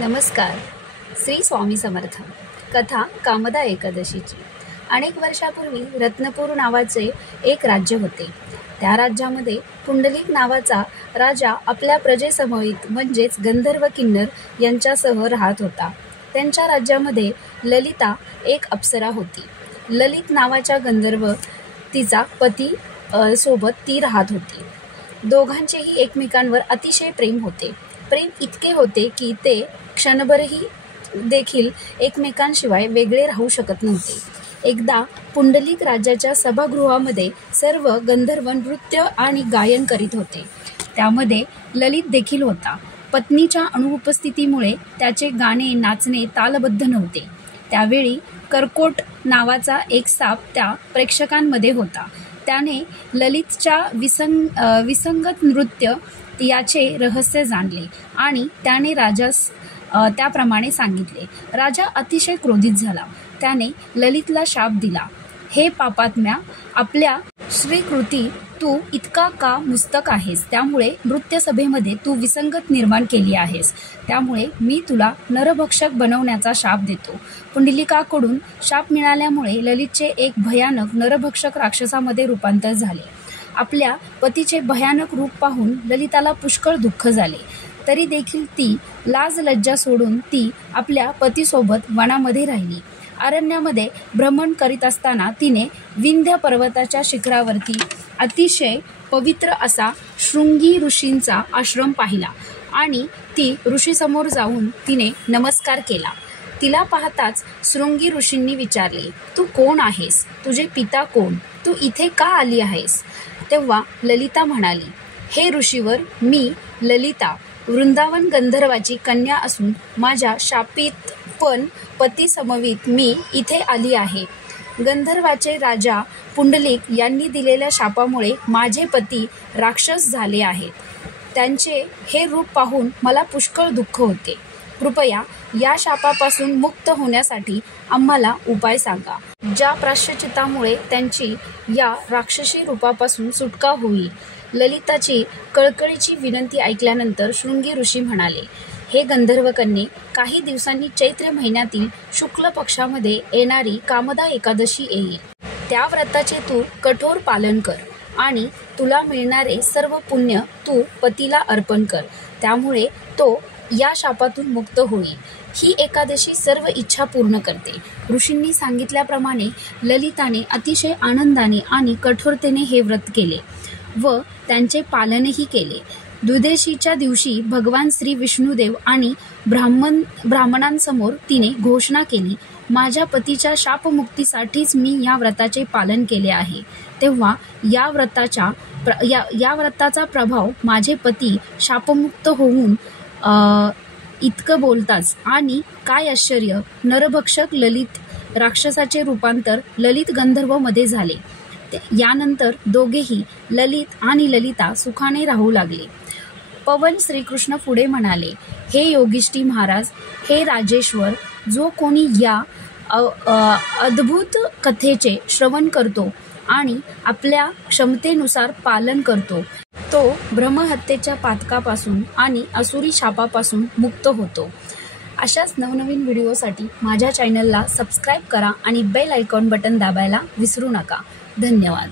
नमस्कार. श्री स्वामी समर्थ. कथा कामदा एकादशीची. अनेक वर्षापूर्वी रत्नपूर नावाचे एक राज्य होते. त्या राज्यामध्ये पुंडलिक नावाचा राजा आपल्या प्रजेसमवेत म्हणजेच गंधर्व किन्नर यांच्यासह राहत होता. त्यांच्या राज्यामध्ये ललिता एक अप्सरा होती. ललित नावाच्या गंधर्व तिचा पती सोबत ती राहत होती. दोघांचेही एकमेकांवर अतिशय प्रेम होते. प्रेम इतके होते की ते क्षणभरही देखील एकमेकांशिवाय वेगळे राहू शकत नव्हते. एकदा पुंडलिक राजाच्या सभागृहामध्ये सर्व गंधर्व नृत्य आणि गायन करीत होते. त्यामध्ये ललित देखील होता. पत्नीच्या अनुपस्थितीमुळे त्याचे गाणे नाचणे तालबद्ध नव्हते. त्यावेळी कर्कोट नावाचा एक साप त्या प्रेक्षकांमध्ये होता. त्याने ललितच्या विसंगत नृत्य याचे रहस्य जाणले आणि त्याने राजास त्याप्रमाणे सांगितले. राजा अतिशय क्रोधित झाला. त्याने ललितला शाप दिला, हे पापात्म्या, आपल्या श्रीकृती तू इतका का मुस्तक आहेस? त्यामुळे नृत्यसभेमध्ये तू विसंगत निर्माण केली आहेस. त्यामुळे मी तुला नरभक्षक बनवण्याचा शाप देतो. पुंडलिकाकडून शाप मिळाल्यामुळे ललितचे एक भयानक नरभक्षक राक्षसामध्ये रूपांतर झाले. आपल्या पतीचे भयानक रूप पाहून ललिताला पुष्कळ दुःख झाले. तरी देखील ती लाज लज्जा सोडून ती आपल्या पतीसोबत वनामध्ये राहिली. अरण्यामध्ये भ्रमण करीत असताना तिने विंध्य पर्वताच्या शिखरावरती अतिशय पवित्र असा शृंगी ऋषींचा आश्रम पाहिला आणि ती ऋषीसमोर जाऊन तिने नमस्कार केला. तिला पाहताच शृंगी ऋषींनी विचारले, तू कोण आहेस? तुझे पिता कोण? तू इथे का आली आहेस? तेव्हा ललिता म्हणाली, हे ऋषीवर, मी ललिता वृंदावन गंधर्वाची कन्या असून माझ्या शापित पण पती समवेत मी इथे आली आहे. गंधर्वाचे राजा पुंडलिक यांनी दिलेल्या शापामुळे माझे पती राक्षस झाले आहेत. त्यांचे हे रूप पाहून मला पुष्कळ दुःख होते. कृपया या शापापासून मुक्त होण्यासाठी आम्हाला उपाय सांगा, ज्या प्रायश्चित्तामुळे त्यांची या राक्षसी रूपापासून सुटका होईल. ललिताची कळकळीची विनंती ऐकल्यानंतर शृंगी ऋषी म्हणाले, हे गंधर्व कन्ये, काही दिवसांनी चैत्र महिन्यातील शुक्ल पक्षामध्ये येणारी कामदा एकादशी येईल. त्या व्रताचे तू कठोर पालन कर आणि तुला मिळणारे सर्व पुण्य तू पतीला अर्पण कर. त्यामुळे तो या शापातून मुक्त होईल. ही एकादशी सर्व इच्छा पूर्ण करते. ऋषींनी सांगितल्याप्रमाणे ललिताने अतिशय आनंदाने आणि कठोरतेने हे व्रत केले व त्यांचे पालनही केले. द्वादशीच्या दिवशी भगवान श्री विष्णुदेव आणि ब्राह्मणांसमोर तिने घोषणा केली, माझ्या पतीच्या शापमुक्तीसाठीच मी या व्रताचे पालन केले आहे. तेव्हा या व्रताचा प्रभाव माझे पती शापमुक्त होऊन इतकं बोलताच आणि काय आश्चर्य, नरभक्षक ललित राक्षसाचे रूपांतर ललित गंधर्वमध्ये झाले. यानंतर दोघेही ललित आणि ललिता सुखाने राहू लागले. पवन श्रीकृष्ण पुढे म्हणाले, हे योगिष्ठी महाराज, हे राजेश्वर, जो कोणी या अद्भुत कथेचे श्रवण करतो आणि आपल्या क्षमतेनुसार पालन करतो, तो ब्रह्महत्येच्या पातकापासून आणि असुरी शापापासून मुक्त होतो. अशाच नवनवीन व्हिडिओसाठी माझ्या चॅनलला सबस्क्राईब करा आणि बेल आयकॉन बटन दाबायला विसरू नका. धन्यवाद.